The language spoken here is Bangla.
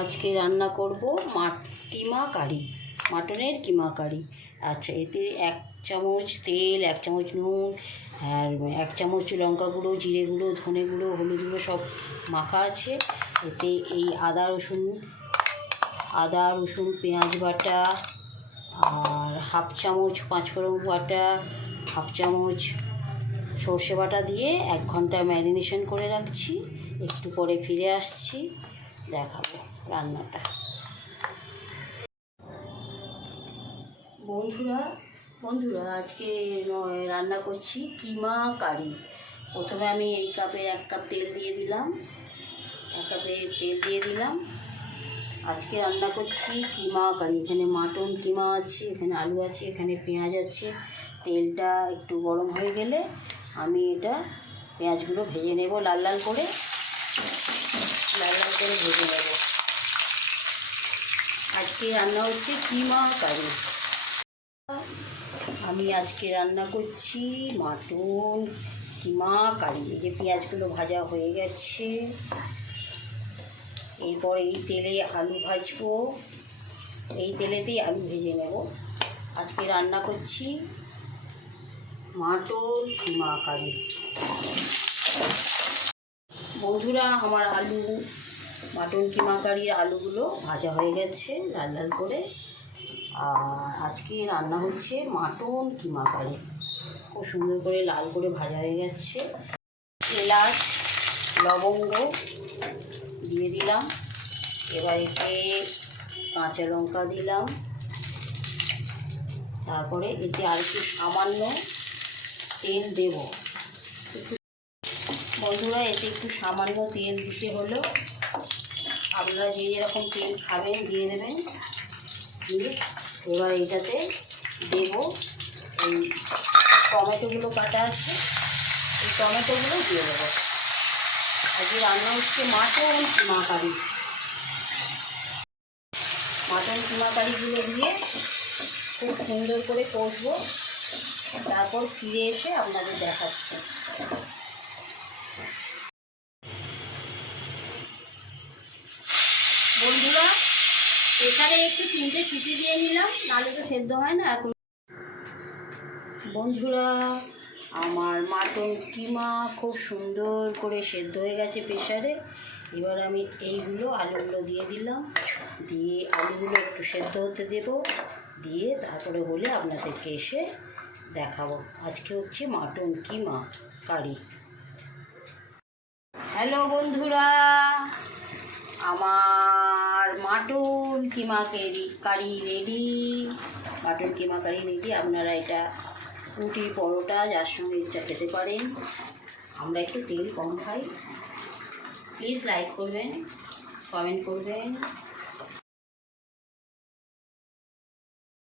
আজকে রান্না করব কিমা কারি, মাটনের কিমা কারি। আচ্ছা, এতে 1 চামচ তেল, 1 চামচ নুন আর 1 চামচ লঙ্কা গুঁড়ো, জিরে গুঁড়ো, ধনে গুঁড়ো, হলুদ গুঁড়ো সব মাখা আছে। এতে এই আদা রসুন পেঁয়াজ বাটা আর 1/2 চামচ 5 ফোড়ন বাটা, 1/2 চামচ সর্ষে বাটা দিয়ে 1 ঘন্টা ম্যারিনেশন করে রাখছি। একটু পরে ফিরে আসছি, দেখাবো রান্নাটা। বন্ধুরা আজকে রান্না করছি কিমা কারি। প্রথমে আমি এই কাপের 1 কাপ তেল দিয়ে দিলাম, 1 কাপের তেল দিয়ে দিলাম। আজকে রান্না করছি কিমা কারি। এখানে মাটন কিমা আছে, এখানে আলু আছে, এখানে পেঁয়াজ আছে। তেলটা একটু গরম হয়ে গেলে আমি এটা পেঁয়াজগুলো ভেজে নেব, লাল লাল করে ভেজে নেব। আজকে রান্না হচ্ছে কিমা কারি। আমি আজকে রান্না করছি মাটন কিমা কারি। এই যে পেঁয়াজগুলো ভাজা হয়ে গেছে, এরপর এই তেলে আলু ভাজবো, এই তেলেতেই আলু ভেজে নেব। আজকে রান্না করছি মাটন কিমা কারি। বন্ধুরা, আমার মাটন কিমা কারির আলুগুলো ভাজা হয়ে গেছে লাল লাল করে। আর আজকে রান্না হচ্ছে মাটন কিমা কারি। খুব সুন্দর করে লাল করে ভাজা হয়ে গেছে। এলাচ লবঙ্গ দিয়ে দিলাম, এবার এতে কাঁচা লঙ্কা দিলাম, তারপরে এতে আর একটু সামান্য তেল দেব। বন্ধুরা, এতে একটু সামান্য তেল দিতে হলো, আপনারা যে যেরকম তেল খাবেন দিয়ে দেবেন। দিয়ে এবার এইটাতে দেব এই টমেটোগুলো কাটা আছে, এই টমেটোগুলো দিয়ে দেবো। আজকে রান্না হচ্ছে মাটন কিমা কারি। মাটন কিমা কারিগুলো দিয়ে খুব সুন্দর করে কষবো, তারপর ফিরে এসে আপনাদের দেখাচ্ছি। বন্ধুরা, এখানে একটু 3টে সিটি দিয়ে নিলাম, নাহলে তো সেদ্ধ হয় না। এখন বন্ধুরা, আমার মাটন কিমা খুব সুন্দর করে সেদ্ধ হয়ে গেছে প্রেশারে। এবার আমি আলুগুলো দিয়ে দিলাম, দিয়ে আলুগুলো একটু সেদ্ধ হতে দেব, দিয়ে তারপরে বলে আপনাদেরকে এসে দেখাবো। আজকে হচ্ছে মাটন কিমা কারি। হ্যালো বন্ধুরা, আমার মাটন কিমা কারি রেডি। মাটন কিমা কারি রেডি। আপনারা এটা রুটি পরোটা যার সঙ্গে ইচ্ছা খেতে পারেন। আমরা একটু তেল কম খাই। প্লিজ লাইক করবেন, কমেন্ট করবেন।